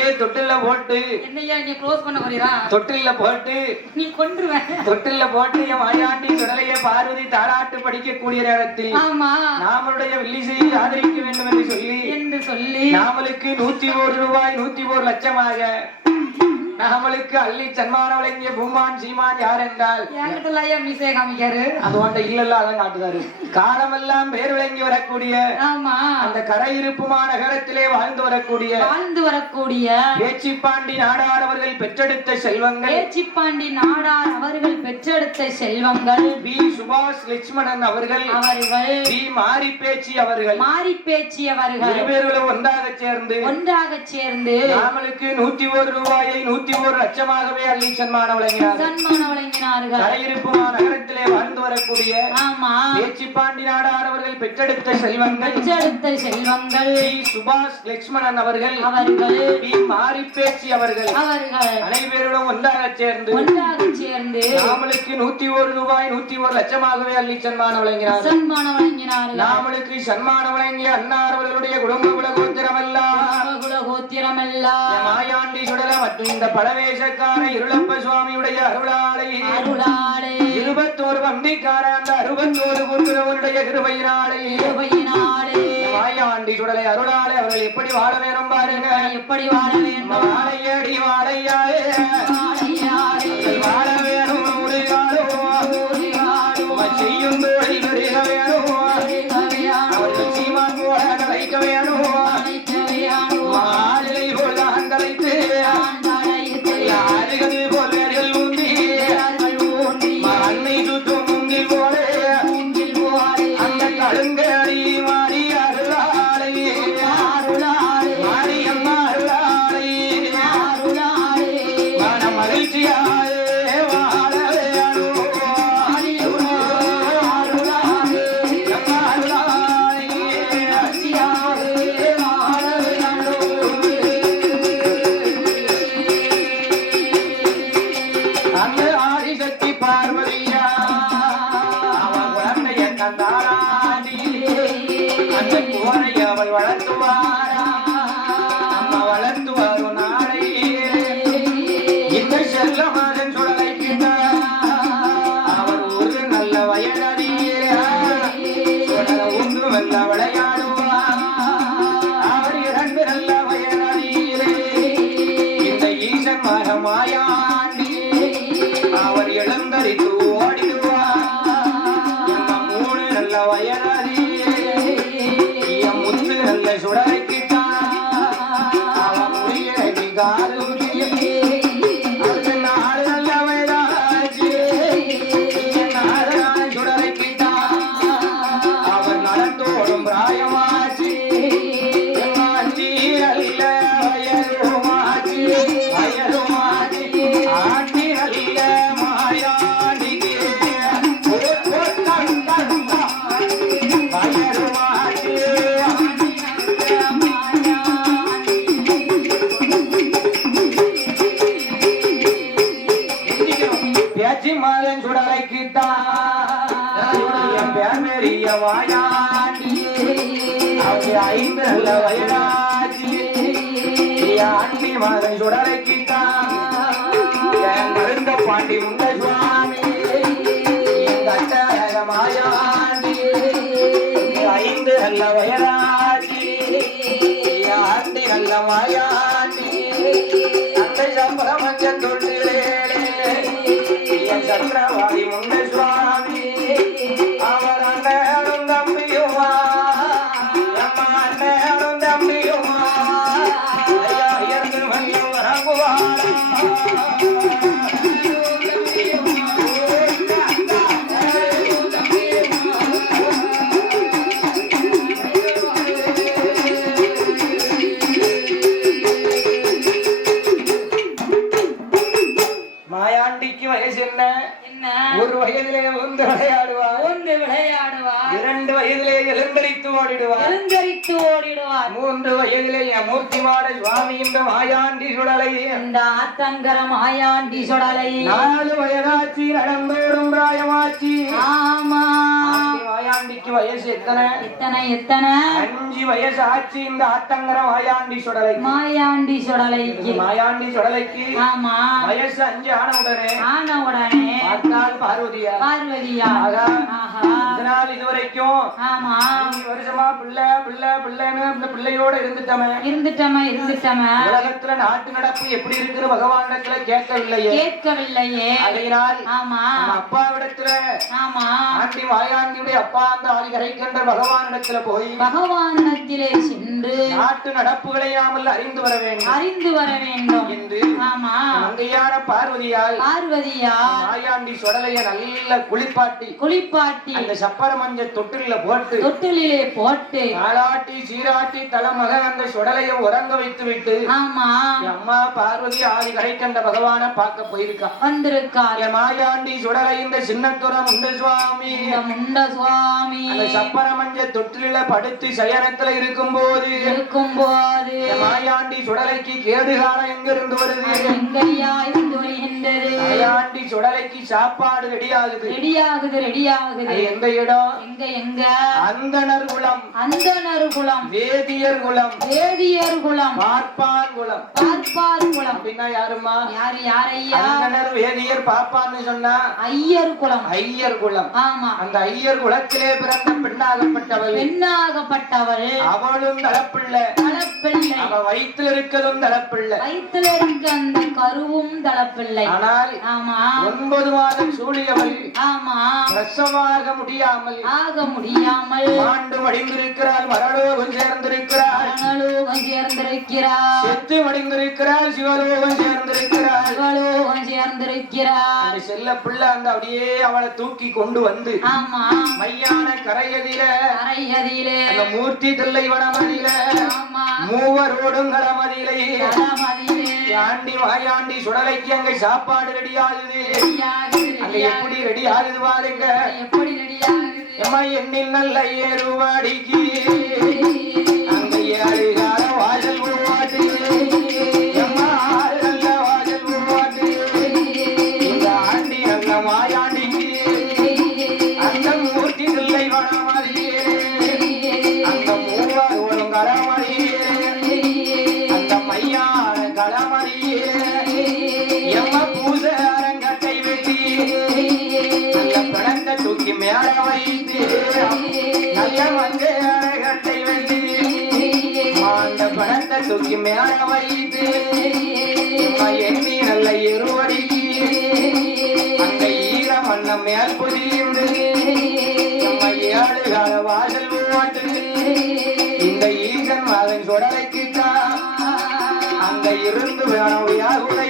தொட்டில்ல போட்டு. என்னையா நீ க்ளோஸ் பண்ண போறீரா? தொட்டில்ல போட்டு. நீ கொன்றுவேன் தொட்டில்ல போட்டு என் மாயாண்டி சுடலைய பார்வதி தாராட்டு படிக்கக்கூடிய நேரத்தில். ஆமா. நாமளுடைய வில்லிசையை ஆதரிக்க வேண்டும் என்று சொல்லி. என்று சொல்லி. நாமளுக்கு நூத்தி ஒரு ரூபாய் நூத்தி ஒரு லட்சமாக. நாமளுக்கு அள்ளி சன்மானம் வழங்கிய பூமான் சீமான் யார் என்றால்? என்கிட்ட மீசைய காமிக்காரு? அது ஒன்றை இல்லல்ல அதான் காட்டுதாரு. காலமெல்லாம் பேர் விளங்கி வரக்கூடிய ஆமா. அந்த கரை இருப்புமா நகரத்திலே வாழ்ந்து வரக்கூடிய வாழ்ந்து வரக்கூடிய பேச்சிப்பாண்டி நாடாரவர்கள் பெற்றெடுத்த செல்வங்கள் பேச்சிப்பாண்டி நாடார் அவர்கள் பெற்றெடுத்த செல்வங்கள் பி. சுபாஷ் லட்சுமணன் அவர்கள் அவர்கள் பி. மாரி பேச்சி அவர்கள் மாறி பேச்சியவர்கள் இருவேர்களும் ஒன்றாக சேர்ந்து ஒன்றாக சேர்ந்து நாமளுக்கு நூத்தி ஒரு ரூபாயை நூத்தி ஒரு லட்சமாகவே அள்ளி சன்மானம் வழங்கினார் சன்மானம் வழங்கினார்கள். கரையிருப்புமா நகரத்திலே வாழ்ந்து வரக்கூடிய ஆமா. பேச்சிப்பாண்டி நாடாரவர்கள் பெற்றெடுத்த செல்வங்கள். பெற்றெடுத்த செல்வங்கள். சுபாஷ் லட்சுமணன் அவர்கள். அவர்கள். பி. மாரி பேச்சி அவர்கள். அவர்கள். அனைவர்களும் ஒன்றாக சேர்ந்து ஒன்றாக சேர்ந்து நாமளுக்கு நூத்தி ஒரு ரூபாய் நூத்தி ஒரு லட்சமாகவே அள்ளி சன்மானம் வழங்கினார் சன்மானம் வழங்கினார்கள். நாமளுக்கு சன்மானம் வழங்கிய அன்னார் அவர்களுடைய குடும்ப குலகோத்திரமெல்லாம். குல கோத்திரமெல்லாம் மாயாண்டி மற்றும் இந்த பழவேஷக்கார இருளப்ப சுவாமியுடைய அருளாலை அருளாளே. இருபத்தோரு வந்திக்கார அந்த அறுபத்தோரு குருவனுடைய கிருபையினாலே. கிருபையினாலே. மாயாண்டி சுடலை அருளாலை அவர்கள் எப்படி வாழ வேணும் பாருங்க. எப்படி வாழ வேண்டும்? வாழையடி வாழையாயே இந்த நல்ல வயதாச்சு ஆண்டி மகன் சுடலைக்கிட்டான் மருந்த பாண்டி முந்த சுவாமி வயதிலே எழுந்தரித்து ஓடிடுவார். அலங்கரித்து ஓடிடுவார். மூன்று வயதிலே என் மூர்த்திமாட சுவாமி இந்த மாயாண்டி சுடலை. இந்த ஆத்தங்கரம் ஆயாண்டி சுடலை. நாலு வயதாச்சி நடந்தோடும் பிராயமாச்சி. ஆமா. மாயாண்டிக்கு வயசு எத்தனை? எத்தனை எத்தனை? அஞ்சு வயசு ஆச்சு இந்த ஆத்தங்கர மாயாண்டி சுடலைக்கு. மாயாண்டி சுடலைக்கு. மாயாண்டி சுடலைக்கு ஆமா. வயசு அஞ்சு ஆன உடனே ஆன உடனே பார்த்தால் பார்வதியா? பார்வதியா? ஆகா. இதனால் இதுவரைக்கும் ஆமா. வருஷமா பிள்ளை பிள்ளை பிள்ளைன்னு இந்த பிள்ளையோட இருந்துட்டமே. இருந்துட்டம இருந்துட்டம. உலகத்துல நாட்டு நடப்பு எப்படி இருக்கிற பகவானிடத்துல கேட்கவில்லையே. கேட்கவில்லையே. அதனால் ஆமா. நம்ம அப்பாவிடத்துல ஆமா. ஆண்டி மாயாண்டியுடைய அப்பா கண்ட பகவானிடத்துல போய் பகவானிடத்திலே சென்று நாட்டு நடப்புகளை நாமல் அறிந்து வர வேண்டும். அறிந்து வர வேண்டும். என்று ஆமா. மங்கையான பார்வதியால் பார்வதியா மாயாண்டி சுடலைய நல்ல குளிப்பாட்டி குளிப்பாட்டி அந்த சப்பர மஞ்ச தொட்டில போட்டு தொட்டிலே போட்டு தாளாட்டி சீராட்டி தலைமக அந்த சுடலைய உறங்க வைத்து விட்டு ஆமா. அம்மா பார்வதி ஆதி கரை கண்ட பகவான பார்க்க போயிருக்கா. வந்திருக்கார். என் மாயாண்டி சுடலை இந்த சின்னத்துறம் உண்டு சுவாமி. இந்த முண்ட சுவாமி. அந்த சப்பர மஞ்ச தொட்டில படுத்து சயனத்துல இருக்கும் போது இருக்கும்போது என் மாயாண்டி சுடலைக்கு கேடு காலம் எங்க இருந்து வருது எங்கய்யா இருந்து வருகின்றது? மாயாண்டி சுடலைக்கு சாப்பாடு ரெடி ஆகுது ரெடியாகுது ரெடியாகுது. அது எந்த இடம்? எங்க எங்க? அந்தனர் குலம். அந்தனர் குலம். வேதியர் குலம். வேதியர் குலம். பார்ப்பான் குலம். பார்ப்பார் குலம். அப்படின்னா யாருமா யாரு யாரையா? அந்தனர் வேதியர் பாப்பான்னு சொன்னா ஐயர் குலம். ஐயர் குலம். ஆமா. அந்த ஐயர் குலத்திலே பிறந்த பெண்ணாகப்பட்டவள். பெண்ணாகப்பட்டவள். அவளும் தளப்பிள்ளை. தளப்பிள்ளை. அவ வயிற்றுல இருக்கதும் தளப்பிள்ளை. வயிற்றுல இருக்க அந்த கருவும் தளப்பிள்ளை. ஆனால் ஆமா. ஒன்பது மாதம் சூழியவள். ஆமா. பிரசவமாக முடியாமல். ஆக முடியாமல். ஆண்டு மடிந்திருக்கிறாள் மரலோகம் சேர்ந்திருக்கிறாள். மணலோகம் சேர்ந்திருக்கிறார் செத்து மடிந்திருக்கிறாள் சிவலோகம் சேர்ந்திருக்கிறாள். அந்த செல்ல பிள்ளை அந்த அப்படியே அவளை தூக்கி கொண்டு வந்து ஆமா. மையான கரையதில. அறையதிலே அந்த மூர்த்தி தில்லை வனமதியில ஆமா. மூவரோடும் களமதியிலே தளமதியிலே ஆண்டி மாயாண்டி சுடலைக்கு அங்க சாப்பாடு ரெடி ஆகுது அங்க எப்படி ரெடி ஆகுது பாருங்க. எப்படி ரெடியாகுது? எம்மா எண்ணின் நல்ல ஏறுவாடிக்கு. பழத்தை மேல வைத்து எம்மா எண்ணி நல்ல இருவடிக்கு அந்த ஈர மண்ண மேல் புதியுண்டு நம்ம ஏழு கால வாசல் மூவாட்டு இந்த ஈசன் அதன் சுடலைக்குத்தான் அங்க இருந்து வேணும் யாருடைய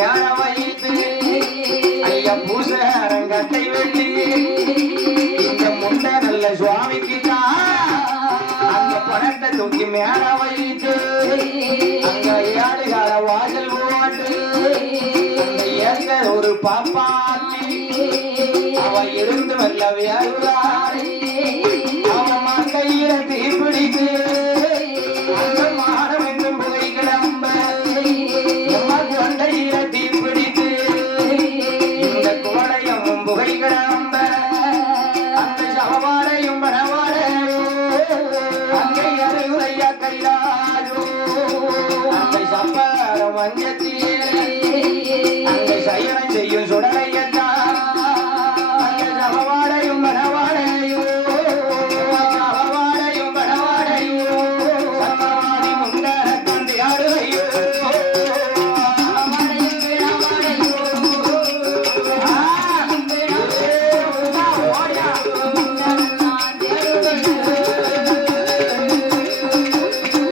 சவத்தை வைத்து ஐயா பூசகாரன் கட்டை வெட்டி இந்த முண்டை நல்ல சுவாமிக்கு தான் அந்த பணத்தை தூக்கி மேல வைத்து அங்க வாசல் ஒரு பாப்பாத்தி அவ இருந்து வல்ல வியாருளாரு Maria.